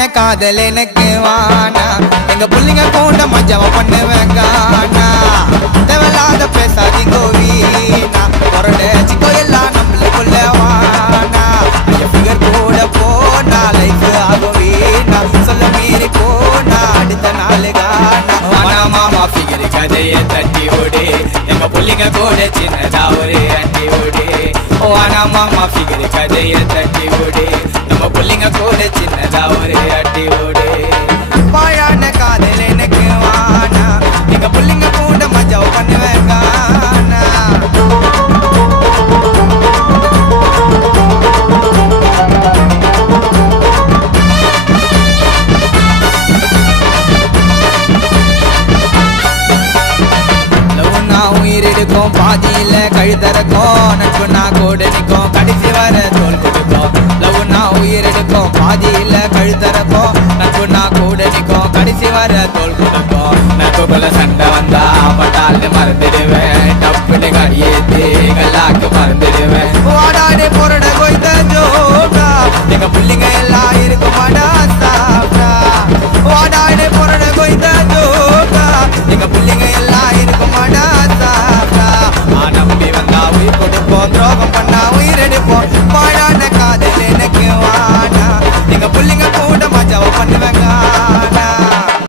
உண்மையான காதல் எனக்கு வானா எங்க புள்ளிங்க கூட மஜாவ பண்ணுவேன் கானா தேவையில்லாத பேசாதீங்கோ வீணா பொருளை சிக்கோ எல்லாம் நம்மளுக்குள்ள வானா ஃபிகர் கூட போனா லைஃப் ஆகும் வீணா சொல்ல மீறி போனா அடுத்த நாள் கானா வானா மாமா ஃபிகர் கதையை தட்டி ஓடு எங்க புள்ளிங்க கூட சின்னதா ஒரு அண்டி ஓடு வானா மாமா ஃபிகர் கதையை தட்டி ஓடு நம்ம புள்ளிங்க கூட சின்னதா ஒரு அடி ஓடு வாயான காதல் எனக்கு வானா எங்க புள்ளிங்க கூட மஜா பண்ணுவேன் கானா உயிரிடுக்கும் பாதியில கழுத்தறக்கும் நட்புனா கூட நிற்கும் கடைசி வர தோல் கொடுக்கும் லவ்னா உயிரிடுக்கும் பாதியில கழுத்தறக்கும் நட்புனா கூட நிற்கும் கடைசி வர தோல் கொடுக்கும் நட்புக்குள்ள சண்டை வந்தா பட்டால்னு மறந்துடுவேன் டப்புன்னு கடியேத்து